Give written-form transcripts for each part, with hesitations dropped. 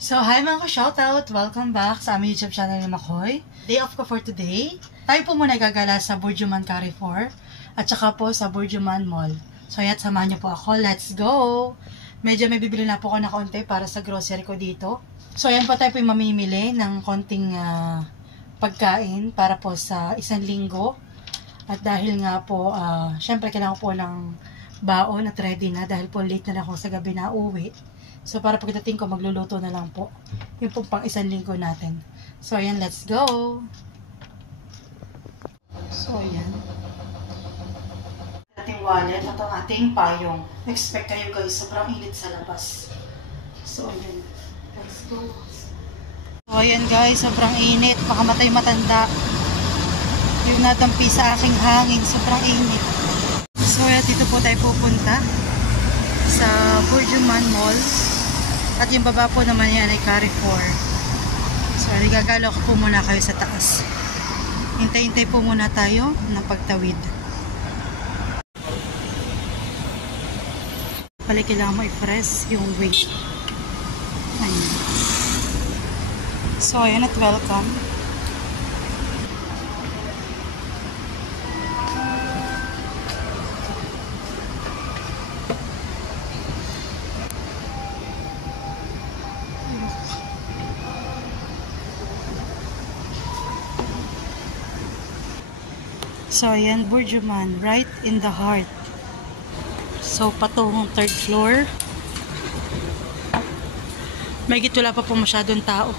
So, hi mga ka-shoutout! Welcome back sa aming YouTube channel ni Makoy. Day off ko for today. Tayo po muna gagala sa Bourjuman Carrefour at saka po sa Bourjuman Mall. So, ayan, samahan niyo po ako. Let's go! Medyo may bibili na po ako na konti para sa grocery ko dito. So, ayan po tayo po yung mamimili ng konting pagkain para po sa isang linggo. At dahil nga po, syempre kailangan po ng baon at ready na dahil po late na ako sa gabi na uwi. So, para pagdating ko, magluluto na lang po. Yung po pang isang linggo natin. So, ayan, let's go! So, ayan. Ating wallet at ang ating payong. Expect kayo guys, sobrang init sa labas. So, ayan. Let's go. So, ayan guys, sobrang init. Makamatay matanda. Yung natampi sa aking hangin, sobrang init. So, ayan, dito po tayo pupunta sa Bourjuman Mall. At yung baba po naman yan ay Carrefour. So, gagalo ko po muna kayo sa taas. Hintay-hintay po muna tayo ng pagtawid. Pala kailangan mo i-press yung weight. Ayan. So, ayan at welcome. So, ayan, Bourjuman, right in the heart. So, patungong third floor. May wala pa po masyadong tao.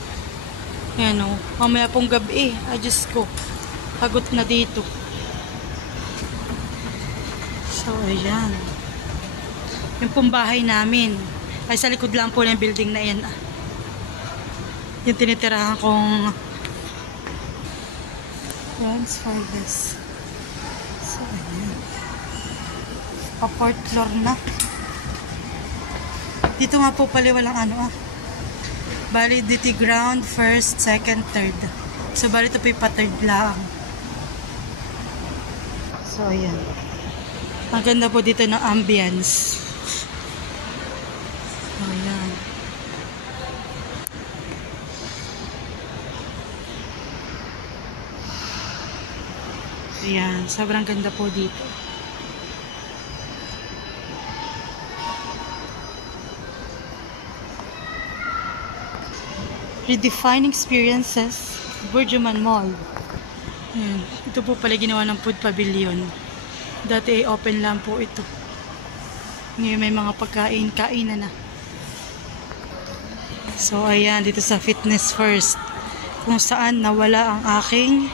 Ayan o, mamaya pong gabi, Diyos ko, pagod na dito. So, ayan. Yung pong bahay namin, ay sa likod lang po ng building na yan. Yung tinitirahan kong Friends for this. So, ayan. Pa-fourth floor na. Dito nga po pala walang validity ground, first, second, third. So, bali ito po yung pa-third lang. So, ayan. Ang ganda po dito ng ambience. So, ayan. Ayan, sobrang ganda po dito. Redefine experiences, Bourjuman Mall. Ayan, ito po pala ginawa ng food pavilion. Dati ay open lang po ito. Ngayon may mga pagkain-kainan na. So ayan, dito sa Fitness First, kung saan nawala ang aking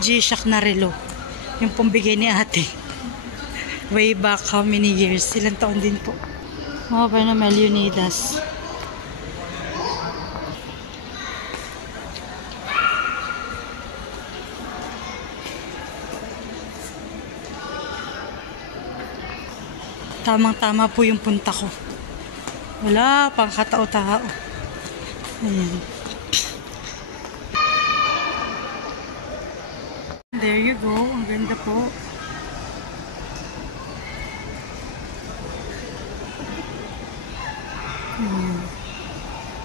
G-Shock na relo. Yung pambigay ni ate. Way back how many years? Ilang taon din po. Mga pa na Leonidas. Tamang-tama po yung punta ko. Wala pang katao-tao. Ayan. There you go. Ang ganda po.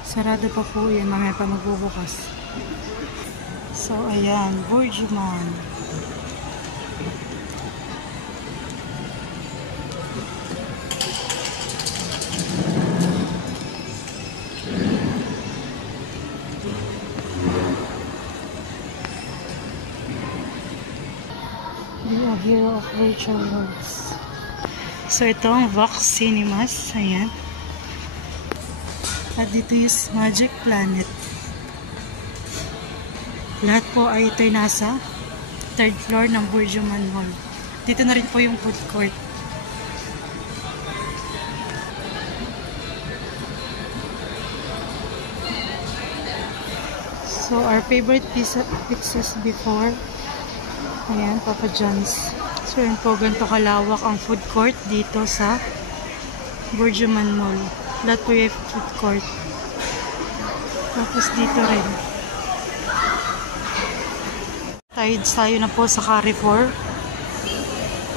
Sarado pa po yan. Mamaya pa magbubukas. So, ayan. Bourjuman. The Hero of Rachel Rose. So, ito ang Vox Cinemas. Ayan. At dito yung Magic Planet. Lahat po ay ito'y nasa third floor ng Bourjuman Mall. Dito na rin po yung food court. So, our favorite pizzas before. Ayan, Papa John's. So, yun po, ganito kalawak ang food court dito sa Bourjuman Mall. Lahat po yung food court. Tapos dito rin. Tayo na po sa Carrefour.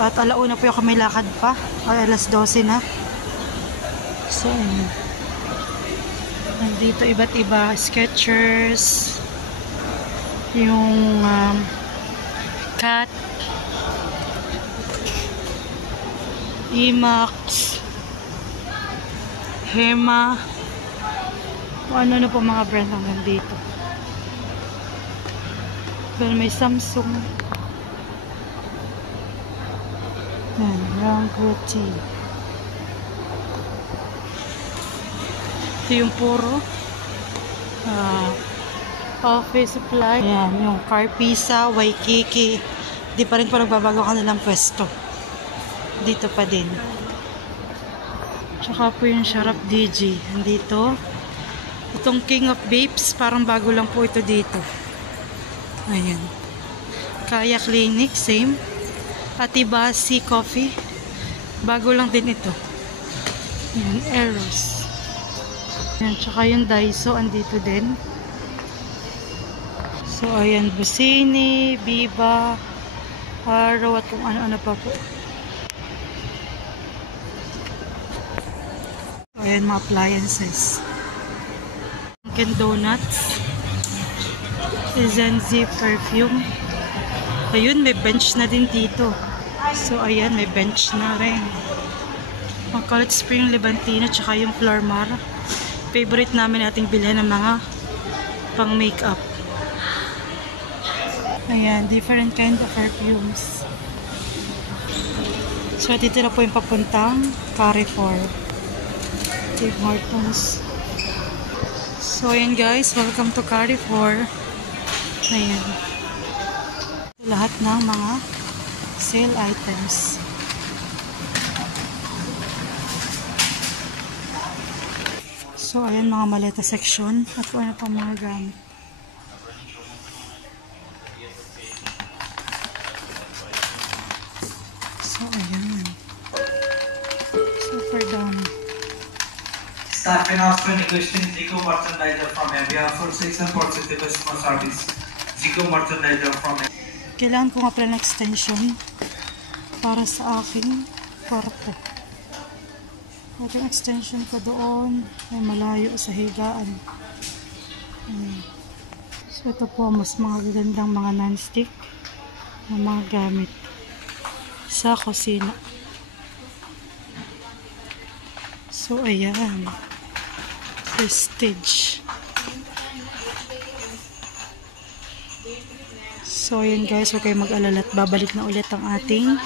At alauna po yung kami lakad pa. Ay, alas 12 na. So, ayan. Dito iba't iba, Skechers, yung Cat, Emax, Hema, ano po mga brand ang nandito. Pero may Samsung, yan, Rangguti. Ito yung puro office supply. Ayan, yung Carpisa, Waikiki. Di pa rin po nagbabago kanilang pwesto. Dito pa din. Tsaka po yung Sharap DG. Andito. Itong King of Babes, parang bago lang po ito dito. Ayan. Kaya Clinic, same. Atiba Sea Coffee. Bago lang din ito. Ayan, Eros. Ayan, tsaka yung Daiso, andito din. So, ayan, Busini, Biba, Arrow, at kung ano-ano pa po. So, ayan, mga appliances. Dunkin Donuts. Zenzi Perfume. Ayun, may bench na din dito. So, ayan, may bench na rin. Ang Cold Spring Levantino, tsaka yung Flormar. Favorite namin ating bilhin ng mga pang makeup. Ayan, different kind of perfumes. So, dito na po yung papuntang Carrefour. Tim Hortons. So, ayan guys, welcome to Carrefour. Ayan. Lahat ng mga sale items. So, ayan mga maleta section at kung ano pa mga gamit. So, ayan. Super dami. Staff and after requesting Zico merchandiser from Avia for 6 and for the customer service. Zico merchandiser from Kailangan ko nga pala ng extension para sa aking kwarto. At yung extension ko doon ay malayo sa higaan. So ito po mas mga gagandang mga non-stick na mga gamit sa kusina. So ayan, Prestige. So ayan guys, huwag kayong mag-alala at babalik na ulit ang ating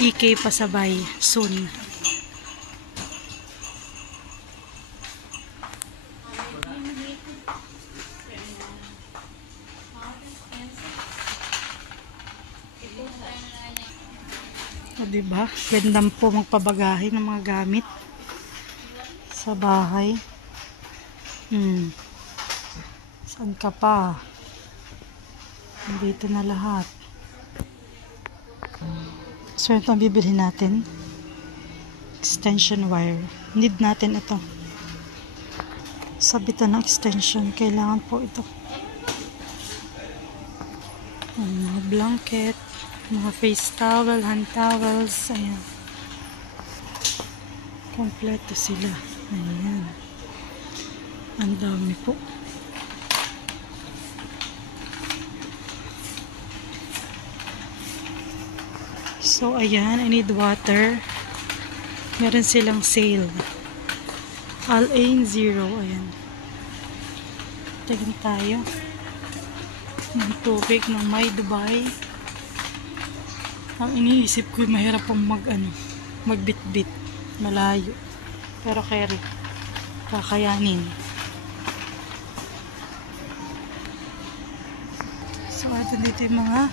EK pasabay soon. O diba? Gandang po magpabagahe ng mga gamit sa bahay. Saan ka pa? Dito na lahat. So ito ang bibilhin natin. Extension wire. Need natin ito. Sabitan ng extension. Kailangan po ito. Mga blanket. Mga face towel, hand towels, ayan. Kompleto sila. Ayan. Ang dami po. So, ayan. I need water. Meron silang sale. Al-Ain Zero. Ayan. Tingin tayo. Ng tubig ng My Dubai. Ang iniisip ko, mahirap pong magbitbit, malayo. Pero carry, kakayanin. So, ito dito yung mga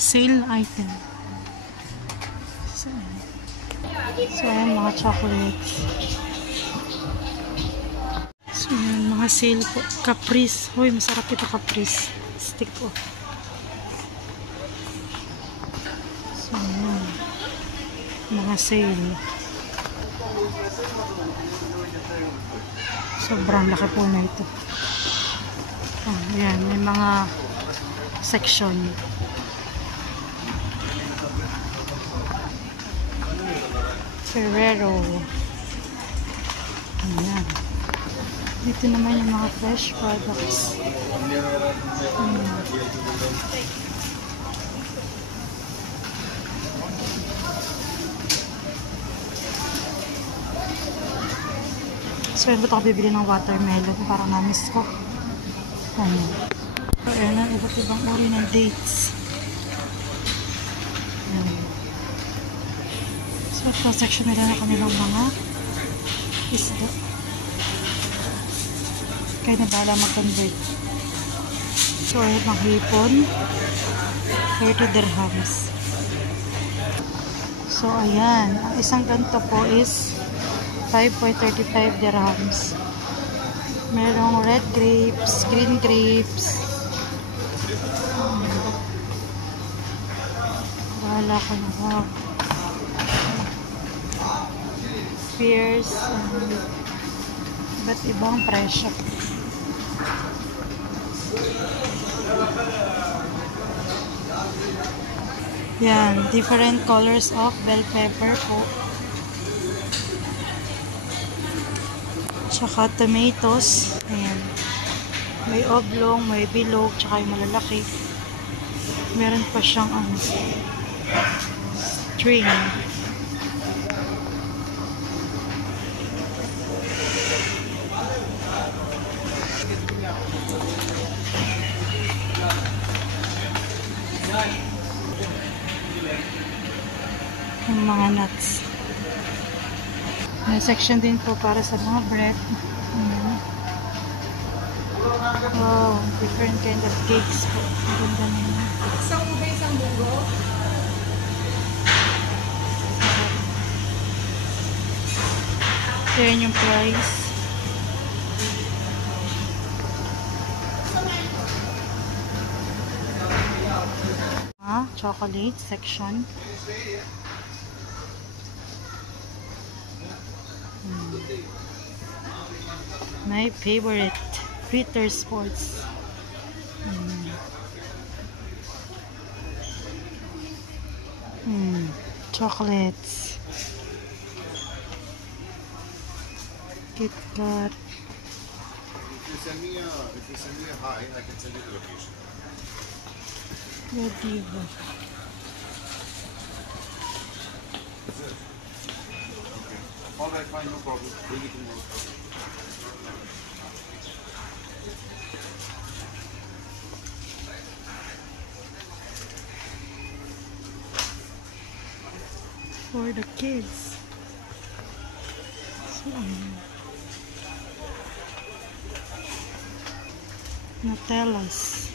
sale item. So, ayan mga chocolates. So, ayan mga sale po. Caprice. Uy, masarap ito Caprice. Stick ko. Ayan. Mga sale. Sobrang laki po na ito. Ayan, may mga section. Ferrero. Ayan. Dito naman yung mga fresh products. So, yun ba't ako bibili ng watermelon? Parang na-miss ko. Ayan. So, ayan na, iba't ibang uri ng dates. Ayan. So, sa section nila na kanilang mga isda. Kaya na bahala mag-convert. So, ayan ang hipon. 30 dirhams. So, ayan. Ang isang ganito po is 5.35 dirhams. Merong red grapes, green grapes. Bahala ko na ba. Pears. Iba't ibang presyo. Yan. Different colors of bell pepper po. Tsaka tomatoes. Ayan. May oblong, may bilog, tsaka yung malalaki. Meron pa siyang string. Yung mga nuts. May section din po para sa mga bread. Wow, different kind of cakes po. Ang ganda nila. Isang ube, isang bugo. Ayan yung price. Chocolate section. My favorite, Ritter Sports. Chocolates. Kit Kat. If you send me a hi, I can send you the location. Godiva. All right, fine, no problem. Bring it tomorrow. For the kids. So, Nutellas.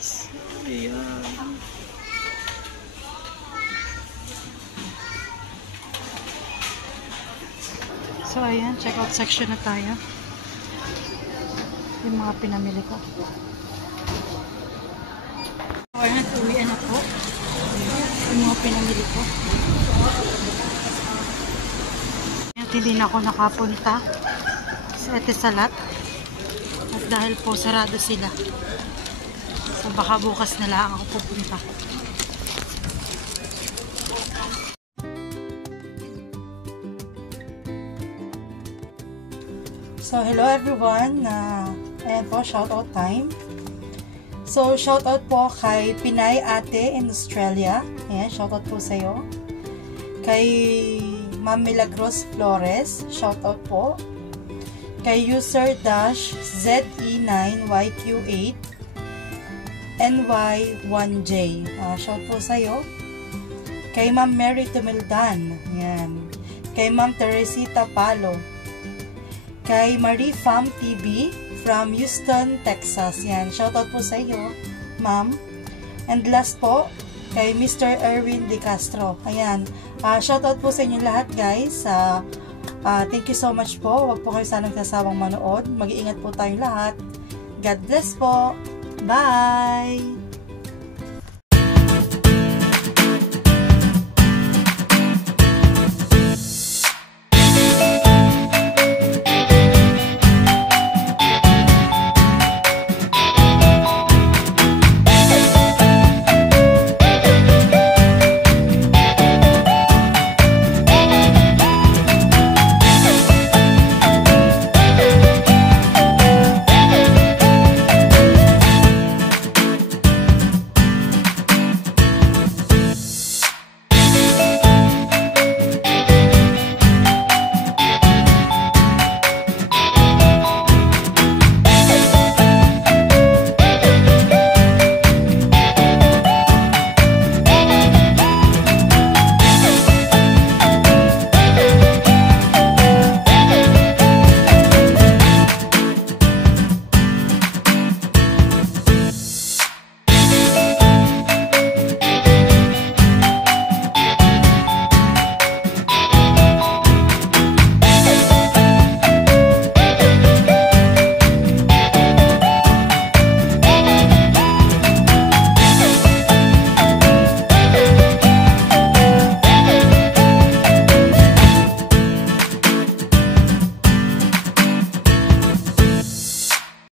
So, ayan. So, ayan. Check out section na tayo. Yung mga pinamili ko. So, ayan. Uwian na po. Yung mga pinamili ko. At hindi na ako nakapunta sa Etisalat. At dahil po sarado sila. So, baka bukas na lang ako pupunta. So, hello everyone. Ayan po, shoutout time. So, shoutout po kay Pinay Ate in Australia. Ayan, shoutout po sa'yo. Kay Ma'am Milagros Flores, shoutout po. Kay user-ZE9YQ8 NY1J. Shout po sa'yo. Kay Ma'am Mary Tumildan. Ayan. Kay Ma'am Teresita Palo. Kay Marie Pham TV from Houston, Texas. Yan. Shoutout po sa iyo, ma'am. And last po, kay Mr. Erwin De Castro. Ayan. Shoutout po sa inyo lahat, guys. Thank you so much po. Huwag po kayo sanang sasawang manood. Mag-iingat po tayong lahat. God bless po. Bye!